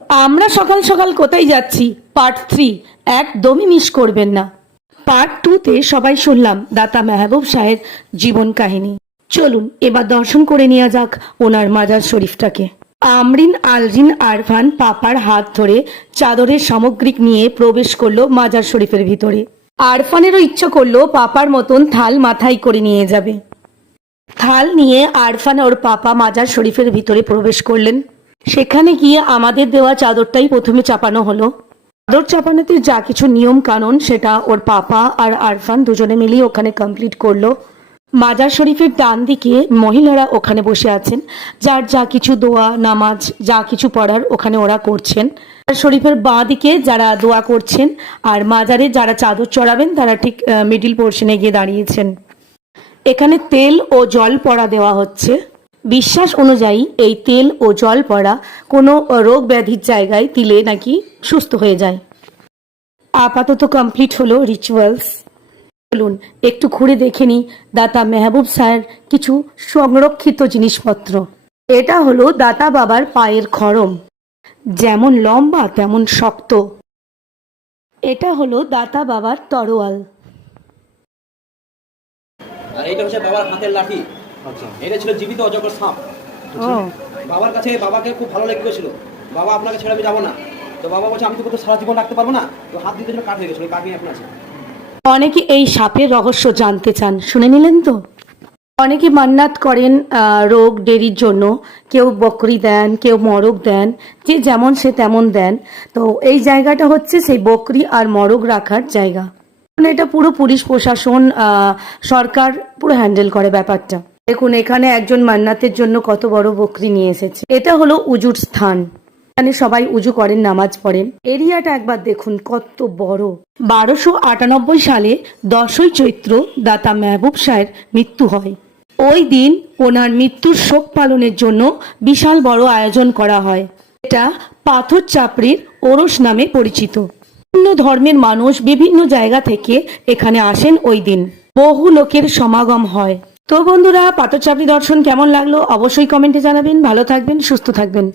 আমরা সকাল সকাল কোথায় যাচ্ছি পার্ট 3 একদমই মিস করবেন না। পার্ট 2-তে সবাই শুনলাম দাতা মেহবুব শাহের জীবন কাহিনী। চলুন এবার দর্শন করে নেওয়া যাক ওনার মাজার শরীফটাকে। আমরিন আলরিন আরফান পাপার হাত ধরে চাদরের সামগ্রিক নিয়ে প্রবেশ করলো মাজার শরীফের ভিতরে। আরফানেরও ইচ্ছা করলো পাপার মতন থাল মাথায় করে নিয়ে যাবে। থাল নিয়ে আরফান ওর পাপা মাজার শরীফের ভিতরে প্রবেশ করলেন। সেখানে গিয়ে আমাদের দেওয়া চাদরটাই প্রথমে চাপানো হলো। চাদর চাপানোতে যা কিছু নিয়ম কানুন সেটা ওর পাপা আর আরফান দুজনে মিলেই ওখানে কমপ্লিট করলো। মাজার শরীফের ডান দিকে মহিলারা ওখানে বসে আছেন, যার যা কিছু দোয়া নামাজ যা কিছু পড়ার ওখানে ওরা করছেন। মাজার শরীফের বাঁ দিকে যারা দোয়া করছেন আর মাজারে যারা চাদর চড়াবেন তারা ঠিক মিডিল পোর্শনে গিয়ে দাঁড়িয়েছেন। এখানে তেল ও জল পড়া দেওয়া হচ্ছে। বিশ্বাস অনুযায়ী এই তেল ও জল পড়া কোনো রোগ ব্যাধির জায়গায় দিলে নাকি সুস্থ হয়ে যায়। আপাতত কমপ্লিট হলো রিচুয়ালস। চলুন একটু ঘুরে দেখে নিই দাতা মেহবুব শাহের কিছু সংরক্ষিত জিনিসপত্র। এটা হলো দাতা বাবার পায়ের খড়ম, যেমন লম্বা তেমন শক্ত। এটা হলো দাতা বাবার তরোয়াল। আর এইটা হচ্ছে বাবার হাতের লাঠি। আচ্ছা, এটা ছিল জীবিত অজগর সাপ। বাবার কাছে বাবাকে খুব ভালো লেগেছিল, বাবা আপনাকে ছেড়ে আমি যাবো না। তো বাবা বলছে আমি তো সারা জীবন রাখতে পারবো না, তো হাত দিতে কাঠ হয়ে গেছিল, কাঠ নিয়ে এখন আছে। অনেকে এই সাপের রহস্য জানতে চান, শুনে নিলেন তো। অনেকে মান্নাত করেন রোগ ডেরির জন্য, কেউ বকরি দেন, কেউ মরগ দেন, যে যেমন সে তেমন দেন। তো এই জায়গাটা হচ্ছে সেই বকরি আর মরগ রাখার জায়গা। এটা পুরো পুলিশ প্রশাসন সরকার পুরো হ্যান্ডেল করে ব্যাপারটা। দেখুন এখানে একজন মান্নাতের জন্য কত বড় বকরি নিয়ে এসেছে। এটা হলো উজুর স্থান, এখানে সবাই উজু করেন, নামাজ পড়েন। এরিয়াটা একবার দেখুন কত বড়। 1298 সালে 10ই চৈত্র দাতা মেহবুব শাহের মৃত্যু হয়। ওই দিন ওনার মৃত্যুর শোক পালনের জন্য বিশাল বড় আয়োজন করা হয়। এটা পাথর চাপড়ির ওরস নামে পরিচিত। বিভিন্ন ধর্মের মানুষ বিভিন্ন জায়গা থেকে এখানে আসেন ওই দিন। বহু লোকের সমাগম হয়। তো বন্ধুরা, পাথর চাপড়ি দর্শন কেমন লাগলো অবশ্যই কমেন্টে জানাবেন। ভালো থাকবেন, সুস্থ থাকবেন।